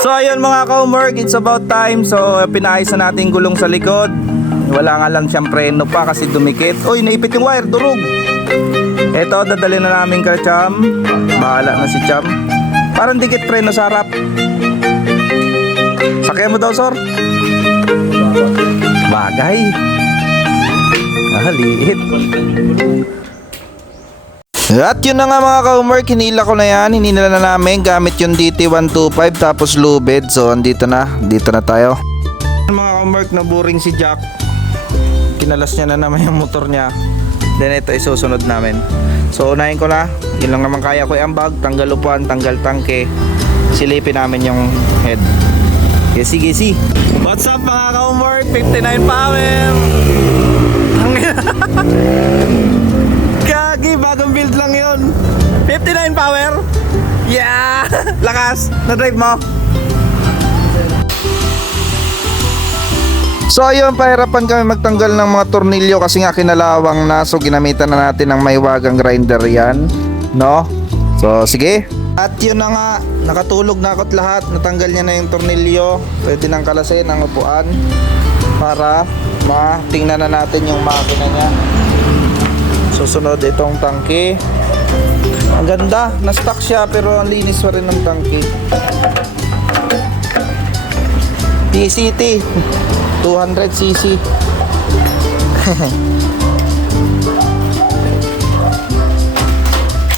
So ayun mga ka-homework, it's about time. So pinayos na natin gulong sa likod. Wala nga lang siyang preno pa kasi dumikit. Uy, naipit yung wire, durog. Eto, dadalhin na namin kay Cham. Bahala na si Cham. Parang dikit preno sa harap. Sakyan mo daw, Sor. Bagay. Liit. At yun na nga mga ka-homework, hinila ko na yan. Hinila na namin gamit yung DT125 tapos lubid. So andito na, dito na tayo. Mga ka-homework, naburing si Jack. Kinalas niya na naman yung motor niya. Then ito isusunod namin. So unahin ko na, yun lang naman kaya ko i-ambag. Tanggal upuan, tanggal tangke. Silipin namin yung head. Gesi, gesi. What's up mga ka-homework, 59 power. Kagi, bagong build lang yun. 59 power. Yeah. Lakas, na-drive mo. So ayun, pahirapan kami magtanggal ng mga tornilyo kasi nga kinalawang na. So ginamitan na natin ng maiwagang grinder yan, no? So sige. At yun na nga, nakatulog na ako't lahat. Natanggal niya na yung tornilyo. Pwede nang kalasin ang upuan para matingnan na natin yung makina niya. Susunod itong tangke. Ang ganda, na-stock siya pero ang linis pa rin ng tangke. PCT 200cc.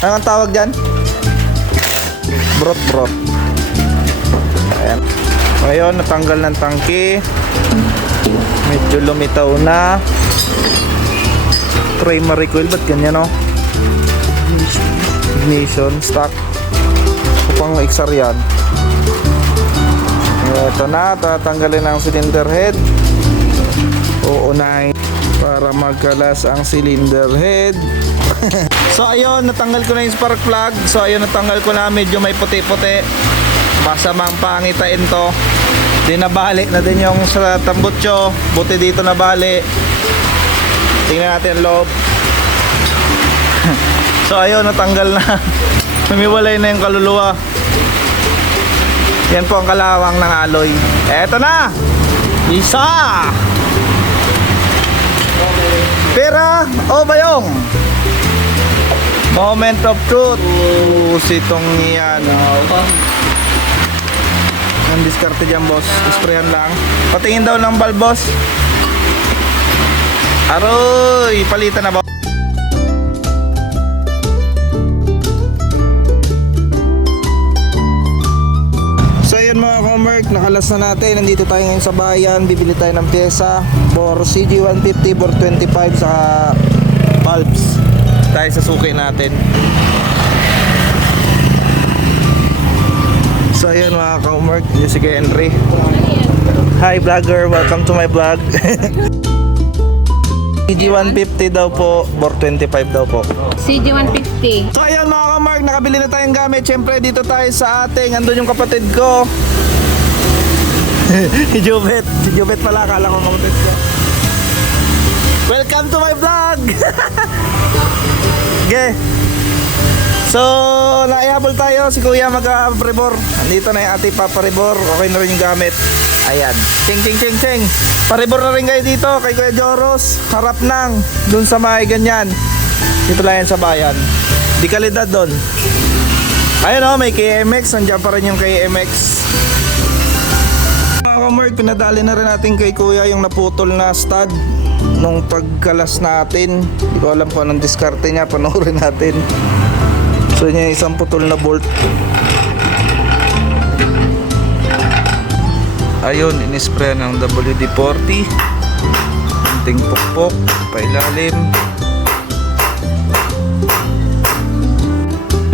Anong tawag dyan? Brot. Ayan. Ngayon, natanggal ng tangke. Medyo lumitaw na. Primary coil, ba't ganyan o? Ignition, stock. Upang XR yan. Ito na, tatanggalin ang cylinder head. Uunahin para magkalas ang cylinder head. So ayun, natanggal ko na yung spark plug. So ayun, natanggal ko na, medyo may puti-puti. Masamang pangitain to. Di nabali na din yung sa tambutso. Buti dito nabali. Tingnan natin ang loob. So ayun, natanggal na. Humiwalay na yung kaluluwa. Yan po ang kalawang ng alloy. Eto na! Isa! Pera o bayong? Moment of truth. Sitong yan. Ang diskarte dyan, boss. Sprayan lang. Patingin daw ng valve, boss. Aroy! Palitan na ba? So yun mga ka-homework, nakalas na natin. Nandito tayo ngayon sa bayan. Bibili tayo ng pyesa for CG150, for 25 sa valves. Tayo sa suki natin. So ayun mga ka-homework, yung si Henry. Hi vlogger, welcome to my vlog. CG150 daw po, for 25 daw po. CG150. So ayun mga ka-mark, nakabili na tayong gamit. Siyempre dito tayo sa ating, andun yung kapatid ko. Si Jubet pala, akala ko kapatid ko. Welcome to my vlog. Okay. So naihabol tayo, si kuya mag-paribor. Andito na yung ating paparibor. Okay na rin yung gamit. Ayan, ching. Paribor na rin kayo dito kay Kuya Joros. Harap nang, dun sa may ganyan. Dito lang yan sa bayan. Di kalidad dun. Ayun o, may KMX. Nandiyan pa rin yung KMX. Mga ka-mark, pinadali na rin natin kay Kuya yung naputol na stud nung pagkalas natin. Hindi ko alam kung anong diskarte niya. Panoorin natin. So yun yung isang putol na bolt. Ayun, inispray ng WD-40. Kunting pukpok, pailalim.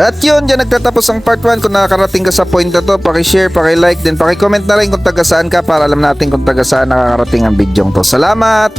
At yun, dyan nagtatapos ang part 1. Kung nakakarating ka sa point na to, pakishare, pakilike, din pakicomment na rin kung taga saan ka para alam natin kung taga saan nakakarating ang video to. Salamat!